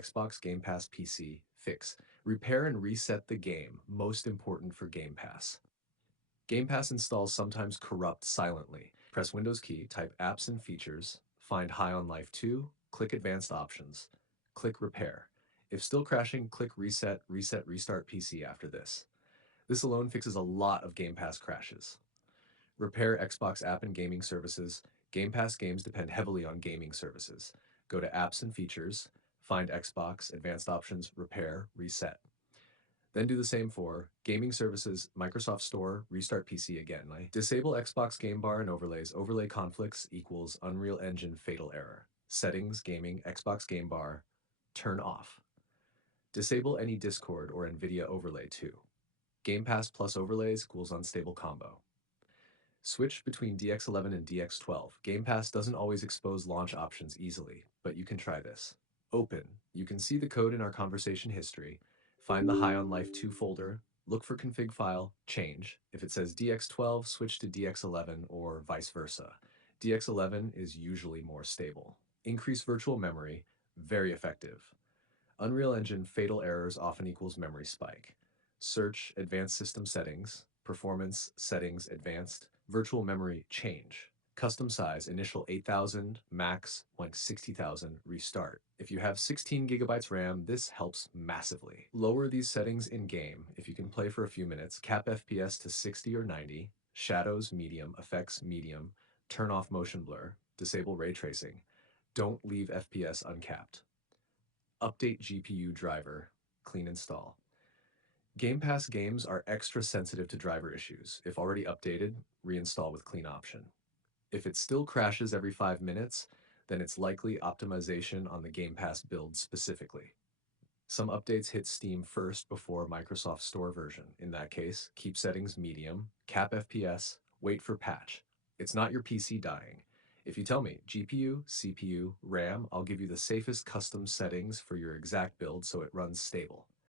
Xbox Game Pass PC fix. Repair and reset the game, most important for Game Pass. Game Pass installs sometimes corrupt silently. Press Windows key, type Apps and Features, find High on Life 2, click Advanced Options, click Repair. If still crashing, click Reset, Restart PC after this. This alone fixes a lot of Game Pass crashes. Repair Xbox app and gaming services. Game Pass games depend heavily on gaming services. Go to Apps and Features, find Xbox, Advanced Options, Repair, Reset. Then do the same for gaming services, Microsoft Store, restart PC again. Disable Xbox Game Bar and overlays. Overlay conflicts equals Unreal Engine fatal error. Settings, gaming, Xbox Game Bar, turn off. Disable any Discord or NVIDIA overlay too. Game Pass plus overlays equals unstable combo. Switch between DX11 and DX12. Game Pass doesn't always expose launch options easily, but you can try this. Open. You can see the code in our conversation history. Find the High on Life 2 folder. Look for config file, change. If it says DX12, switch to DX11 or vice versa. DX11 is usually more stable. Increase virtual memory, very effective. Unreal Engine fatal errors often equals memory spike. Search advanced system settings, performance settings advanced, virtual memory change. Custom size initial 8,000, max like 60,000, restart. If you have 16 gigabytes RAM, this helps massively. Lower these settings in game if you can play for a few minutes, cap FPS to 60 or 90, shadows medium, effects medium, turn off motion blur, disable ray tracing. Don't leave FPS uncapped. Update GPU driver, clean install. Game Pass games are extra sensitive to driver issues. If already updated, reinstall with clean option. If it still crashes every 5 minutes, then it's likely optimization on the Game Pass build specifically. Some updates hit Steam first before Microsoft Store version. In that case, keep settings medium, cap FPS, wait for patch. It's not your PC dying. If you tell me GPU, CPU, RAM, I'll give you the safest custom settings for your exact build so it runs stable.